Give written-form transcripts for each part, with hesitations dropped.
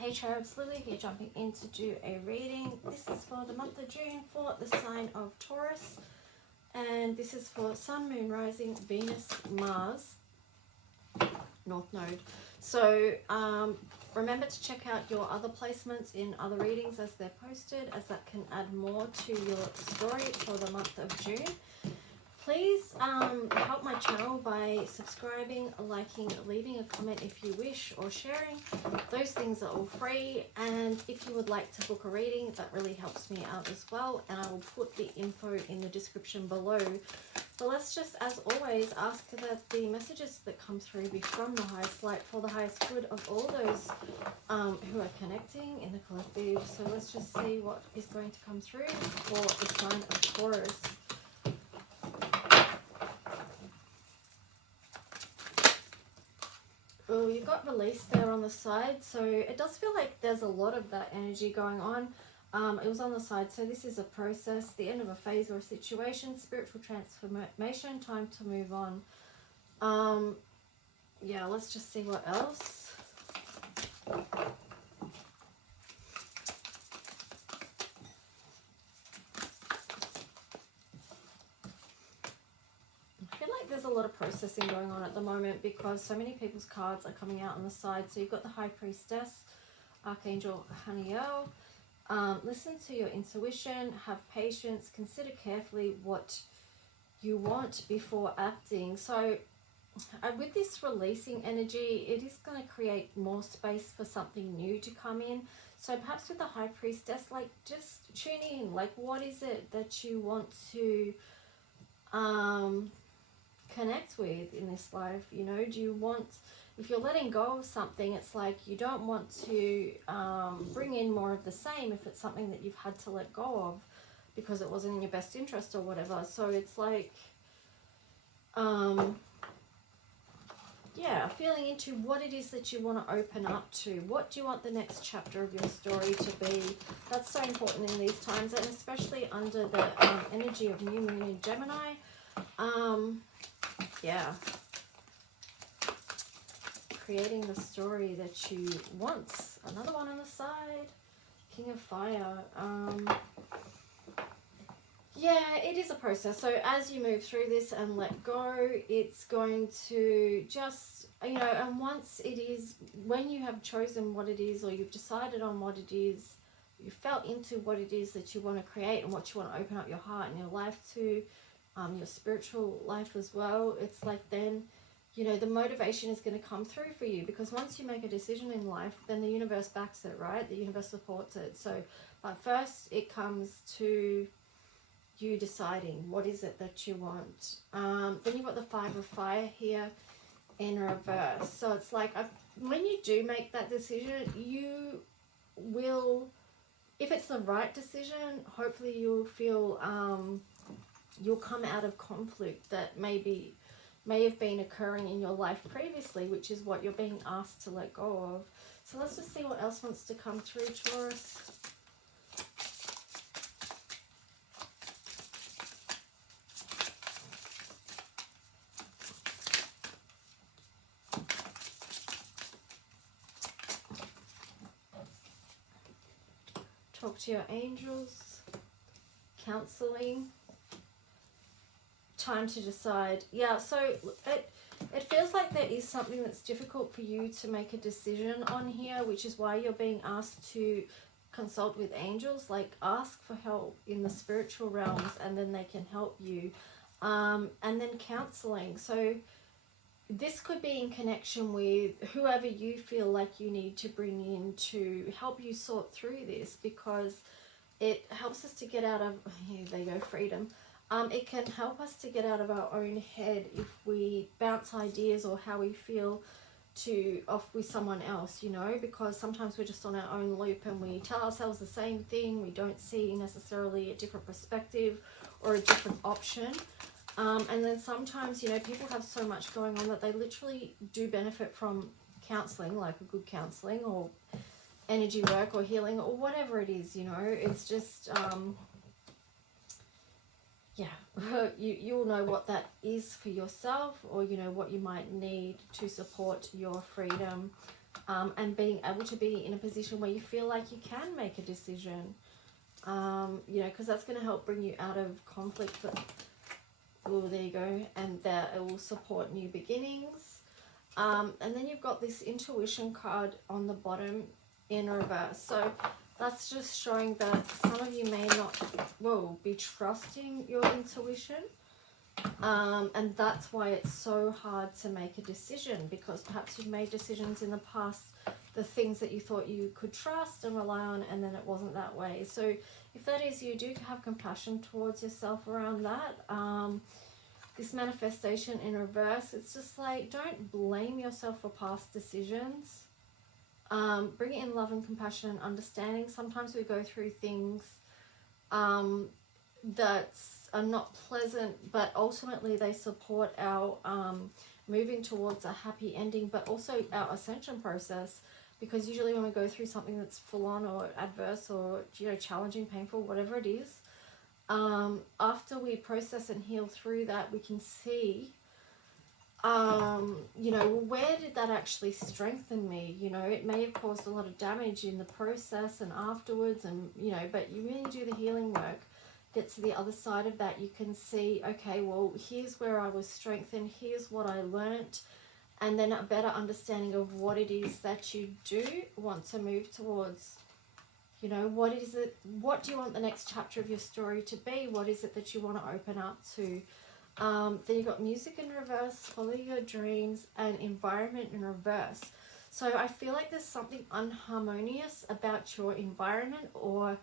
Hey Cherubs, Lily here, jumping in to do a reading. This is for the month of June for the sign of Taurus, and this is for Sun, Moon, Rising, Venus, Mars, North Node. So remember to check out your other placements in other readings as they're posted, as that can add more to your story for the month of June. Please help my channel by subscribing, liking, leaving a comment if you wish, or sharing. Those things are all free, and if you would like to book a reading, that really helps me out as well, and I will put the info in the description below. But let's just, as always, ask that the messages that come through be from the highest light for the highest good of all those who are connecting in the collective. So let's just see what is going to come through for the sign of Taurus. Oh, you've got release there on the side, so it does feel like there's a lot of that energy going on. It was on the side, so this is a process, the end of a phase or a situation, spiritual transformation, time to move on. Yeah, let's just see what else. There's a lot of processing going on at the moment because so many people's cards are coming out on the side. So you've got the High Priestess, Archangel Haniel. Listen to your intuition, have patience, consider carefully what you want before acting. So with this releasing energy, it is going to create more space for something new to come in. So perhaps with the High Priestess, like, just tune in, like, what is it that you want to connect with in this life? You know, do you want, if you're letting go of something, it's like you don't want to bring in more of the same if it's something that you've had to let go of because it wasn't in your best interest or whatever. So it's like yeah, feeling into what it is that you want to open up to. What do you want the next chapter of your story to be? That's so important in these times, and especially under the energy of new moon in Gemini. Yeah, creating the story that you want. Another one on the side, King of Fire. Yeah, it is a process. So as you move through this and let go, it's going to just, you know, and once it is, when you have chosen what it is, or you've decided on what it is, you felt into what it is that you want to create and what you want to open up your heart and your life to, your spiritual life as well, it's like then, you know, the motivation is going to come through for you, because once you make a decision in life, then the universe backs it, right? The universe supports it. So, but first it comes to you deciding what is it that you want. Then you've got the Five of Fire here in reverse. So it's like, when you do make that decision, you will, if it's the right decision, hopefully you'll feel you'll come out of conflict that may have been occurring in your life previously, which is what you're being asked to let go of. So let's just see what else wants to come through, Taurus. Talk to your angels, counseling, time to decide. Yeah, so it feels like there is something that's difficult for you to make a decision on here, which is why you're being asked to consult with angels. Like, ask for help in the spiritual realms and then they can help you. And then counseling. So this could be in connection with whoever you feel like you need to bring in to help you sort through this, because it helps us to get out of, here they go, freedom. It can help us to get out of our own head if we bounce ideas or how we feel off with someone else, you know, because sometimes we're just on our own loop and we tell ourselves the same thing. We don't see necessarily a different perspective or a different option. And then sometimes, you know, people have so much going on that they literally do benefit from counseling, like a good counseling or energy work or healing or whatever it is, you know. It's just, yeah, you'll know what that is for yourself, or, you know, what you might need to support your freedom. and being able to be in a position where you feel like you can make a decision, you know, because that's going to help bring you out of conflict. But, oh, there you go. And that it will support new beginnings. And then you've got this intuition card on the bottom in reverse. So that's just showing that some of you may not, be trusting your intuition. And that's why it's so hard to make a decision, because perhaps you've made decisions in the past, the things that you thought you could trust and rely on, and then it wasn't that way. So if that is you, do have compassion towards yourself around that. This manifestation in reverse, it's just like, don't blame yourself for past decisions. Bring it in love and compassion and understanding. Sometimes we go through things that are not pleasant, but ultimately they support our moving towards a happy ending, but also our ascension process. Because usually when we go through something that's full on or adverse or, you know, challenging, painful, whatever it is, after we process and heal through that, we can see, you know, well, where did that actually strengthen me? You know, it may have caused a lot of damage in the process and afterwards, and, you know, but you really do the healing work, get to the other side of that, you can see, okay, well, here's where I was strengthened, here's what I learnt, and then a better understanding of what it is that you do want to move towards. You know, what is it, what do you want the next chapter of your story to be? What is it that you want to open up to? Then you've got music in reverse, follow your dreams, and environment in reverse. So I feel like there's something unharmonious about your environment, or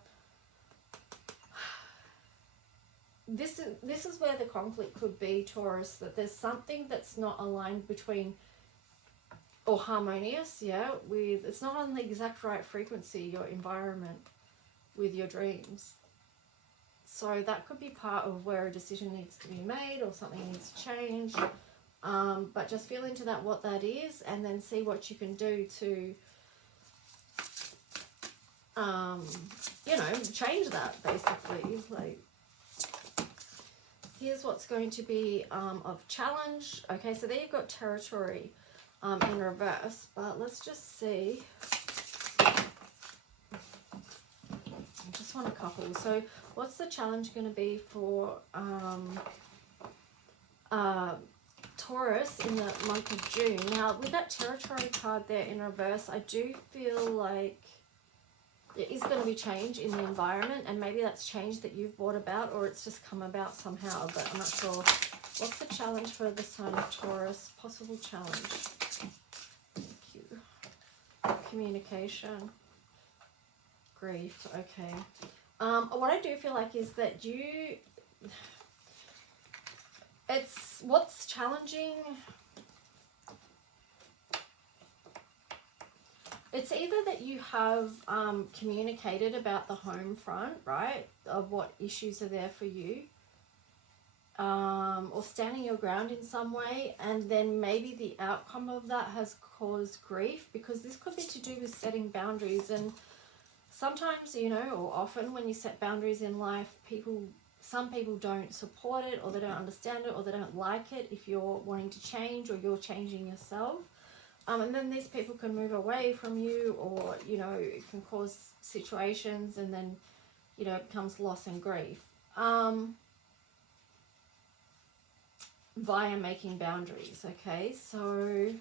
this is where the conflict could be, Taurus, that there's something that's not aligned between, or harmonious, yeah, with, it's not on the exact right frequency, your environment with your dreams. So that could be part of where a decision needs to be made or something needs to change. But just feel into that, what that is, and then see what you can do to, you know, change that, basically. Like, here's what's going to be of challenge. Okay, so there you've got territory in reverse, but let's just see. I just want a couple. So what's the challenge going to be for Taurus in the month of June? Now, with that territory card there in reverse, I do feel like there is going to be change in the environment, and maybe that's change that you've brought about, or it's just come about somehow, but I'm not sure. What's the challenge for the sign of Taurus? Possible challenge. Thank you. Communication. Grief. Okay. What I do feel like is that it's what's challenging. It's either that you have communicated about the home front, right, of what issues are there for you, or standing your ground in some way, and then maybe the outcome of that has caused grief, because this could be to do with setting boundaries. And sometimes, you know, or often when you set boundaries in life, some people don't support it, or they don't understand it, or they don't like it if you're wanting to change or you're changing yourself. And then these people can move away from you, or, you know, it can cause situations, and then, you know, it becomes loss and grief. Via making boundaries, okay? So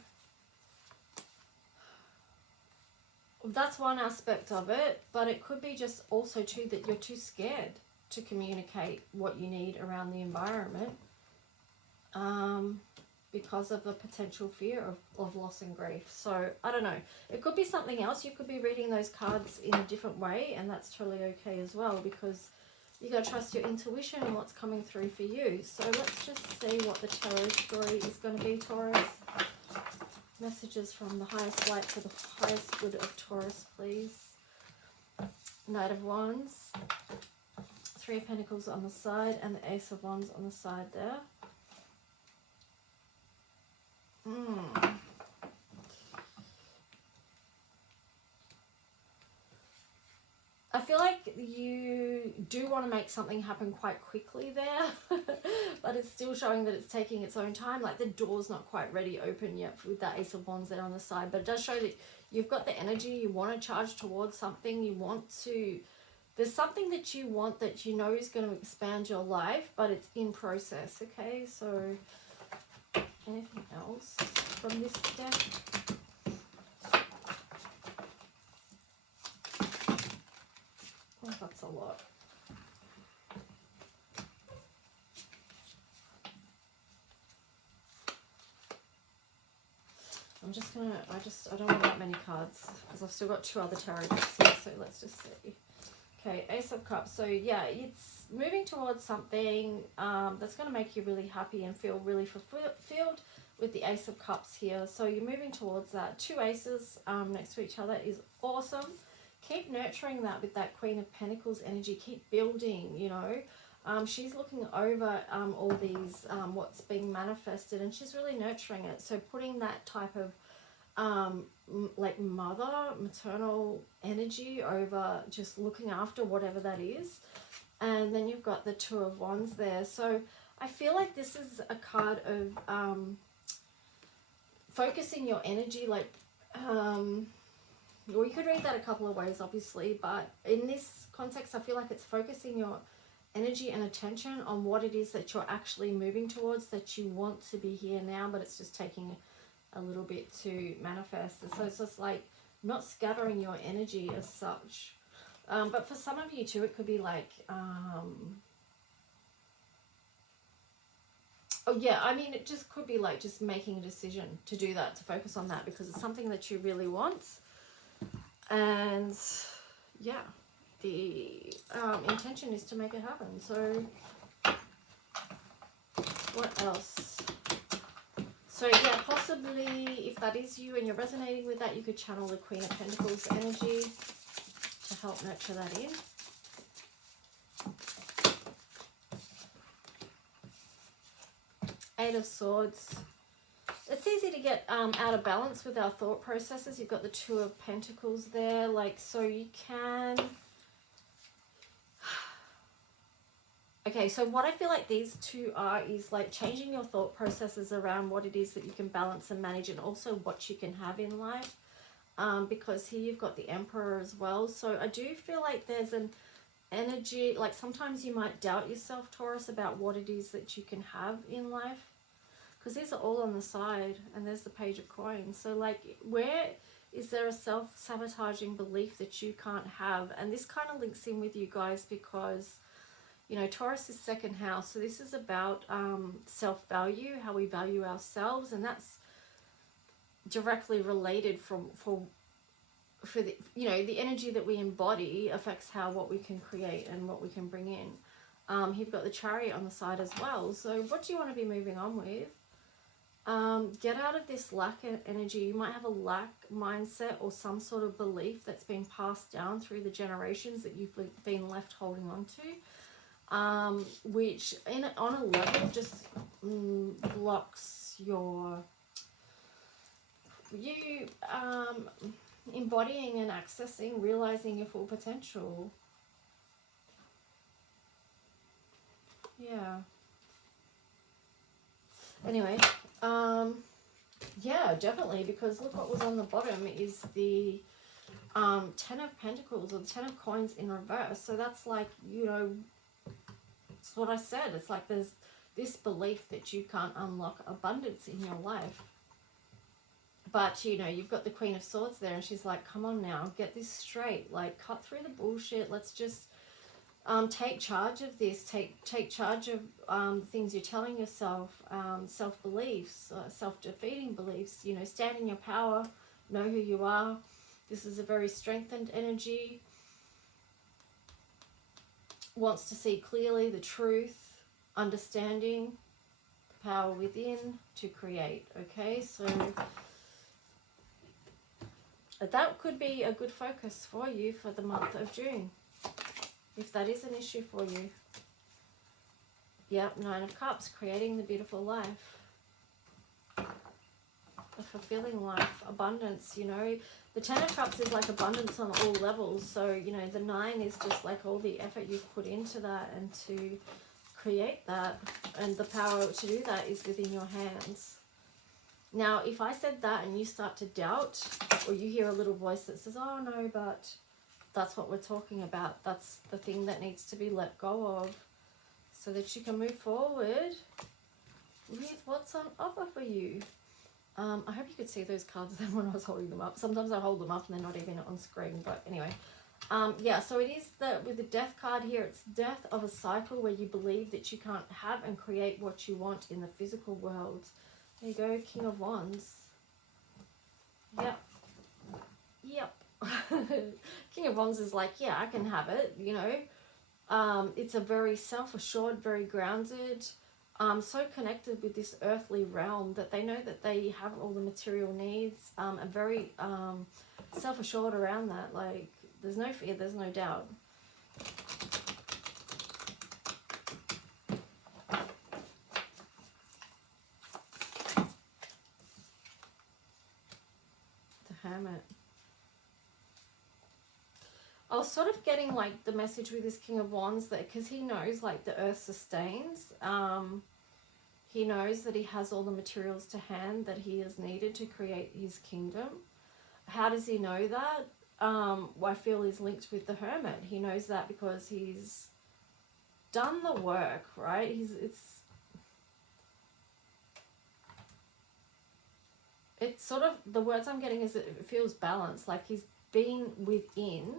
that's one aspect of it, but it could be just also too that you're too scared to communicate what you need around the environment, because of the potential fear of loss and grief. So I don't know, it could be something else. You could be reading those cards in a different way, and that's totally okay as well, because you got to trust your intuition and what's coming through for you. So let's just see what the tarot story is going to be, Taurus. Messages from the highest light for the highest good of Taurus, please. Knight of Wands, Three of Pentacles on the side, and the Ace of Wands on the side there. I feel like you do want to make something happen quite quickly there, but it's still showing that it's taking its own time. Like the door's not quite ready open yet with that Ace of Wands there on the side, but it does show that you've got the energy, you want to charge towards something, you want to, there's something that you want that you know is going to expand your life, but it's in process. Okay, so anything else from this deck? Oh, that's a lot. I'm just gonna, I don't want that many cards because I've still got 2 other tarot decks here, so let's just see. Okay, Ace of Cups. So yeah, it's moving towards something that's going to make you really happy and feel really fulfilled with the Ace of Cups here. So you're moving towards that. 2 aces next to each other is awesome. Keep nurturing that with that Queen of Pentacles energy. Keep building, you know. She's looking over all these, what's being manifested, and she's really nurturing it. So putting that type of like maternal energy over just looking after whatever that is. And then you've got the 2 of Wands there. So I feel like this is a card of focusing your energy, like well, you could read that a couple of ways obviously, but in this context I feel like it's focusing your energy and attention on what it is that you're actually moving towards, that you want to be here now, but it's just taking a little bit to manifest. And so it's just like not scattering your energy as such. But for some of you too, it could be like, oh yeah, I mean, it just could be like just making a decision to do that, to focus on that because it's something that you really want. And yeah, the intention is to make it happen. So what else? So yeah, possibly if that is you and you're resonating with that, you could channel the Queen of Pentacles energy to help nurture that in. Eight of Swords. It's easy to get out of balance with our thought processes. You've got the 2 of Pentacles there, like, so you can... Okay, so what I feel like these 2 are is like changing your thought processes around what it is that you can balance and manage, and also what you can have in life. Because here you've got the Emperor as well. So I do feel like there's an energy, like sometimes you might doubt yourself, Taurus, about what it is that you can have in life. Because these are all on the side, and there's the Page of Coins. So like, where is there a self-sabotaging belief that you can't have? And this kind of links in with you guys because, you know, Taurus is 2nd house. So this is about self-value, how we value ourselves. And that's directly related for the, you know, the energy that we embody affects what we can create and what we can bring in. You've got the Chariot on the side as well. So what do you want to be moving on with? Get out of this lack energy. You might have a lack mindset or some sort of belief that's been passed down through the generations that you've been left holding on to, which on a level just blocks you embodying and accessing, realizing your full potential. Yeah. Anyway, yeah, definitely, because look what was on the bottom is the 10 of Pentacles, or the 10 of Coins in reverse. So that's like, you know, it's what I said. It's like there's this belief that you can't unlock abundance in your life. But, you know, you've got the Queen of Swords there, and she's like, come on now, get this straight. Like, cut through the bullshit. Let's just take charge of this. Take charge of the things you're telling yourself, self-beliefs, self-defeating beliefs. You know, stand in your power, know who you are. This is a very strengthened energy. Wants to see clearly the truth, understanding, the power within to create. Okay, so that could be a good focus for you for the month of June, if that is an issue for you. Yep, 9 of Cups, creating the beautiful life, a fulfilling life, abundance. You know, the 10 of Cups is like abundance on all levels. So, you know, the 9 is just like all the effort you've put into that and to create that, and the power to do that is within your hands. Now, if I said that and you start to doubt, or you hear a little voice that says, oh no, but that's what we're talking about. That's the thing that needs to be let go of so that you can move forward with what's on offer for you. I hope you could see those cards then when I was holding them up. Sometimes I hold them up and they're not even on screen, but anyway. Yeah, so it is with the death card here, it's death of a cycle where you believe that you can't have and create what you want in the physical world. There you go, King of Wands. Yep. Yep. King of Wands is like, yeah, I can have it, you know. It's a very self-assured, very grounded, so connected with this earthly realm that they know that they have all the material needs, and very self-assured around that. Like, there's no fear, there's no doubt. The Hermit. I was sort of getting like the message with this King of Wands that because he knows like the earth sustains, he knows that he has all the materials to hand that he has needed to create his kingdom. How does he know that? I feel is linked with the Hermit. He knows that because he's done the work, right? It's sort of, the words I'm getting is it feels balanced, like he's been within.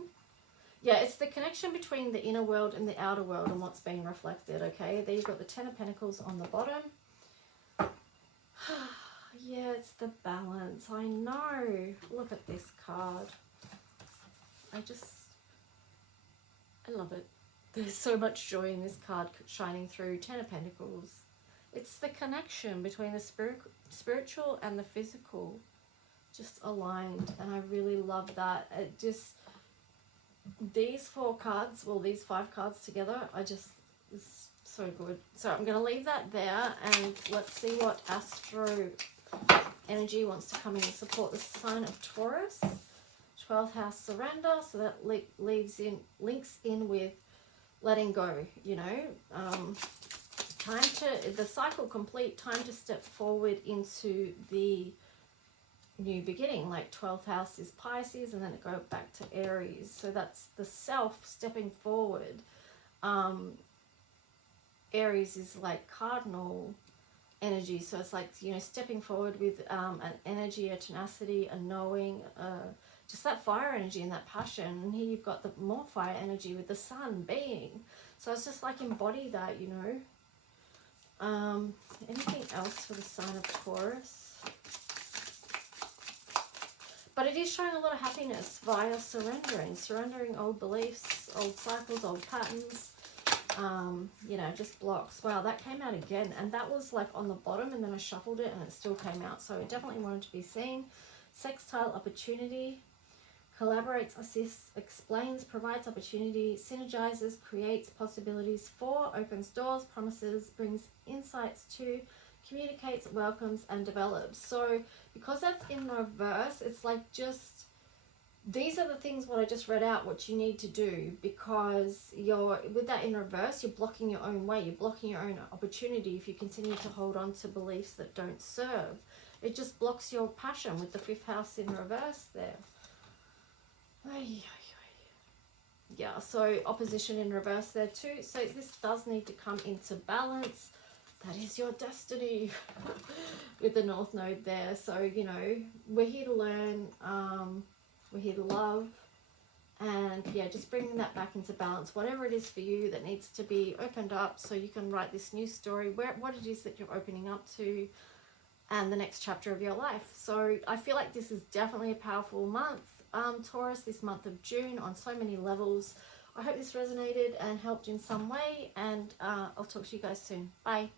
Yeah, it's the connection between the inner world and the outer world and what's being reflected, okay? There you've got the Ten of Pentacles on the bottom. Yeah, it's the balance. I know. Look at this card. I love it. There's so much joy in this card shining through. Ten of Pentacles. It's the connection between the spiritual and the physical. Just aligned. And I really love that. It just... These 4 cards, well, these 5 cards together, it's so good. So I'm going to leave that there, and let's see what astro energy wants to come in and support the sign of Taurus. 12th house surrender, so that links in with letting go, you know. Time to, the cycle complete, time to step forward into the new beginning. Like 12th house is Pisces, and then it goes back to Aries, so that's the self stepping forward. Aries is like cardinal energy, so it's like, you know, stepping forward with an energy, a tenacity, a knowing, just that fire energy and that passion. And here you've got the more fire energy with the sun being, so it's just like embody that, you know. Anything else for the sign of Taurus? But it is showing a lot of happiness via surrendering old beliefs, old cycles, old patterns, you know, just blocks. Wow, that came out again, and that was like on the bottom, and then I shuffled it and it still came out, so it definitely wanted to be seen. Sextile opportunity, collaborates, assists, explains, provides opportunity, synergizes, creates possibilities for, opens doors, promises, brings insights to, communicates, welcomes, and develops. So because that's in reverse, it's like just, these are the things what I just read out, what you need to do, because you're, with that in reverse, you're blocking your own way, you're blocking your own opportunity if you continue to hold on to beliefs that don't serve. It just blocks your passion with the 5th house in reverse there. Yeah, so opposition in reverse there too. So this does need to come into balance. That is your destiny with the North Node there. So, you know, we're here to learn, we're here to love, and yeah, just bringing that back into balance. Whatever it is for you that needs to be opened up so you can write this new story, what it is that you're opening up to, and the next chapter of your life. So I feel like this is definitely a powerful month, Taurus, this month of June, on so many levels. I hope this resonated and helped in some way, and I'll talk to you guys soon. Bye.